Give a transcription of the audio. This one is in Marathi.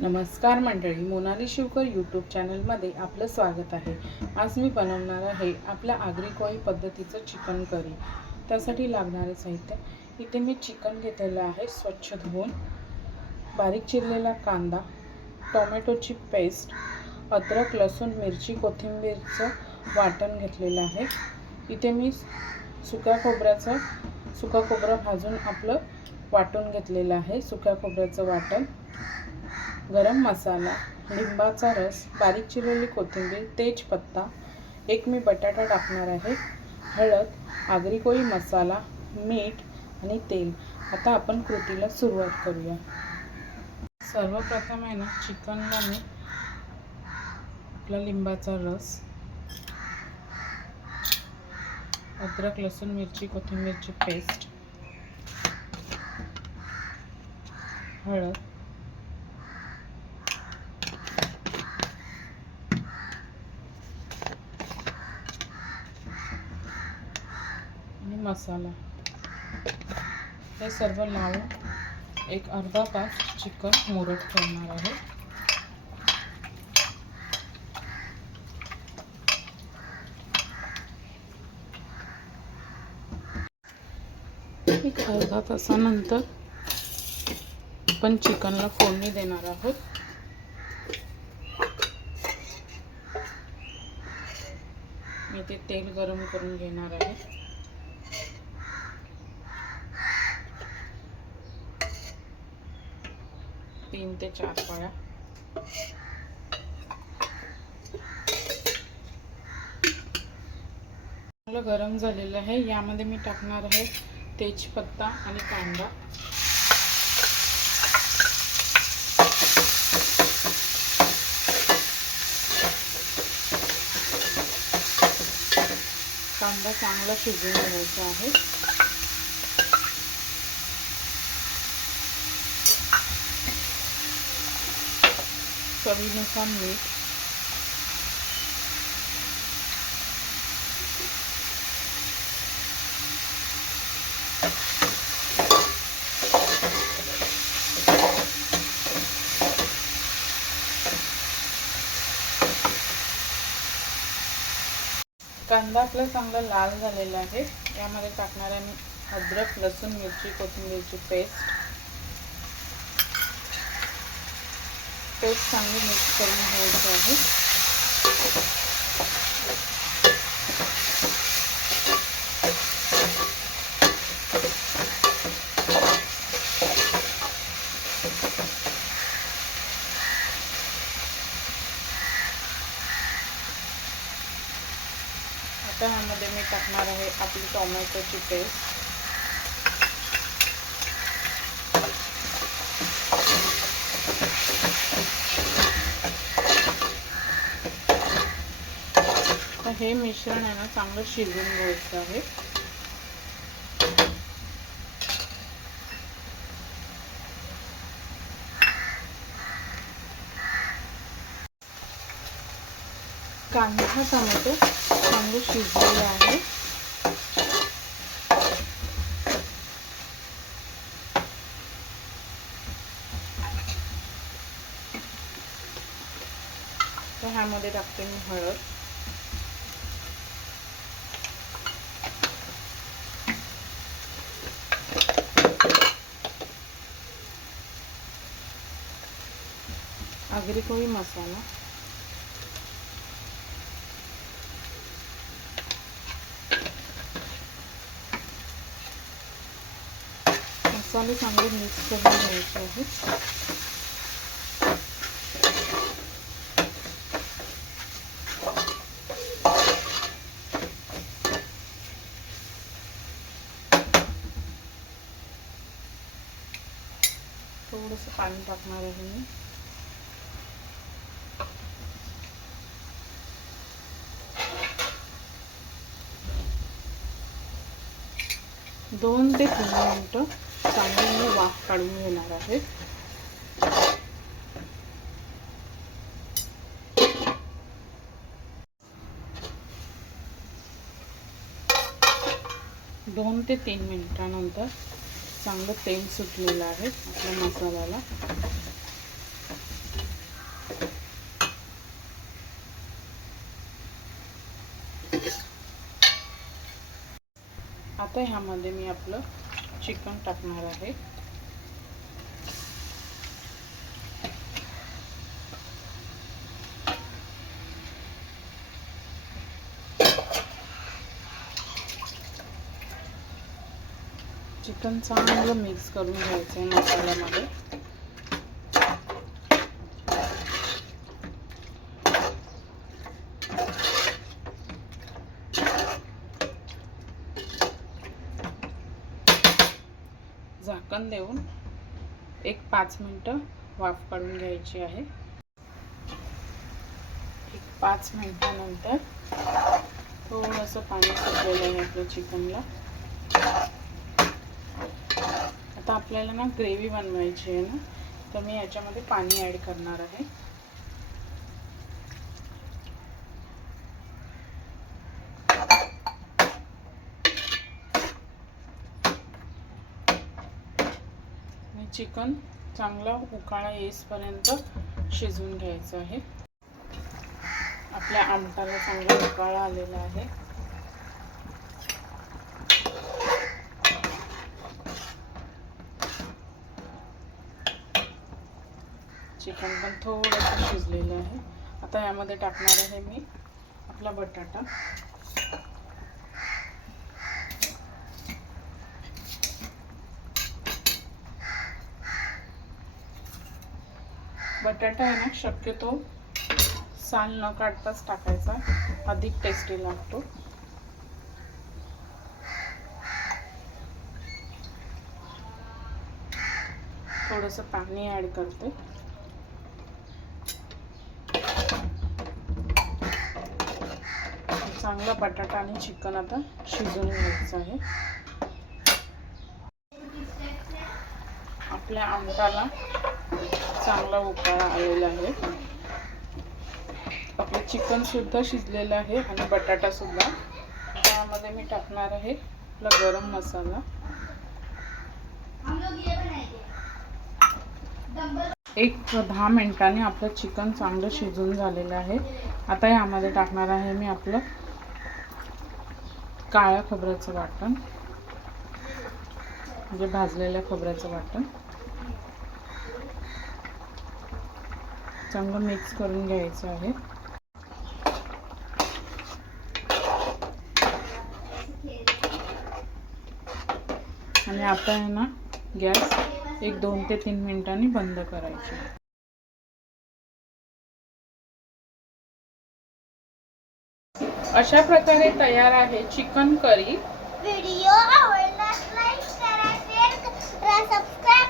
नमस्कार मंडळी मोनाली शिवकर यूट्यूब चॅनलमध्ये आपलं स्वागत आहे. आज मी बनवणार आहे आपल्या आगरी कोळी पद्धतीचं चिकन करी त्यासाठी लागणारे साहित्य. इथे मी चिकन घेतलेलं आहे स्वच्छ धुवून. बारीक चिरलेला कांदा टोमॅटोची पेस्ट अद्रक लसूण मिरची कोथिंबीरचं वाटण घेतलेलं आहे. इथे मी सुक्या खोबऱ्याचं सुका खोबरं भाजून आपलं वाटून घेतलेलं आहे सुक्या खोबऱ्याचं वाटण. गरम मसाला लिंबाचा रस बारीक चिरलेली कोथिंबीर तेजपत्ता एक मी बटाटा टाकणार आहे हळद आगरी कोळी मसाला मीठ आणि तेल. आता आपण कृतीला सुरुवात करूया. सर्वप्रथम आहे ना चिकनला मी आपला लिंबाचा रस अद्रक लसूण मिरची कोथिंबीरची पेस्ट हळद आणि मसाला. हे सर्व लावून एक अर्धा तास चिकन मुरत ठेवणार आहे. एक अर्धा तासानंतर आपण चिकनला फोडणी देणार आहोत. मी ते तेल गरम करून घेणार आहे. तीन ते चार पाळ्या चांगलं गरम झालेलं आहे. यामध्ये मी टाकणार आहे तेजपत्ता आणि कांदा. कांदा चांगला शिजवून घ्यायचा आहे. चवीनुसार मीठ कांदा आपला चांगला लाल झालेला आहे. यामध्ये टाकणार आहे अद्रक लसूण मिरची कोथिंबीरची पेस्ट पेस्ट चांगली मिक्स करून घ्यायचं आहे. आता ह्यामध्ये मी टाकणार आहे आपली टोमॅटोची पेस्ट. हे मिश्रण आहे ना चांगलं शिजवून घ्यायचं आहे. कांदा हा टोमॅटो चांगलं शिजलेलं आहे. तर ह्यामध्ये टाकते मी हळद. कोळी मसाला मसाले चांगले मिक्स करून घ्यायचे आहेत थोडंसं पाणी टाकणार आहे मी दोन ते तीन मिनटं चांगली मी वाफ काढून घेणार आहे. दोन ते तीन मिनटानंतर चांगलं तेल सुटलेलं आहे आपल्या मसाल्याला. आता ह्यामध्ये मी आपलं चिकन टाकणार आहे. चिकन चांगलं मिक्स करून घ्यायचं आहे मसाल्यामध्ये. झाकण देऊन एक पाच मिनटं वाफ काढून घ्यायची आहे. एक पाच मिनटानंतर थोडंसं पाणी सुटलेलं आहे आपल्या चिकनला. आता आपल्याला ना ग्रेव्ही बनवायची आहे ना तर मी याच्यामध्ये पाणी ॲड करणार आहे. चिकन चांगला उकाळा येईसपर्यंत शिजवून घ्यायचं आहे. आपल्या आमटाला चांगला उकाळा आलेला आहे. चिकन पण थोडंसं शिजलेलं आहे. आता यामध्ये टाकणार आहे मी आपला बटाटा. बटाटा आहे ना शक्यतो साल न काढताच टाकायचा. अधिक टेस्टी लागतो. थोडंसं पाणी ॲड करते. चांगला बटाटा आणि चिकन आता शिजवून घ्यायचं आहे. आपल्या आमटाला चांगला उकाळा आलेला आहे. आपलं चिकन सुद्धा शिजलेलं आहे आणि बटाटा सुद्धा. त्यामध्ये मी टाकणार आहे आपला गरम मसाला. एक दहा मिनिटांनी आपलं चिकन चांगलं शिजून झालेलं आहे. आता यामध्ये टाकणार आहे मी आपलं काळ्या खोबऱ्याचं वाटण. म्हणजे भाजलेल्या खोबऱ्याचं वाटण. चांगलं मिक्स करून घ्यायचं आहे. आणि आता आहे ना गॅस एक दोन ते तीन मिनिटांनी बंद करायची. अशा प्रकारे तयार आहे चिकन करी. व्हिडिओ आवडला लाईक करा शेअर करा सबस्क्राईब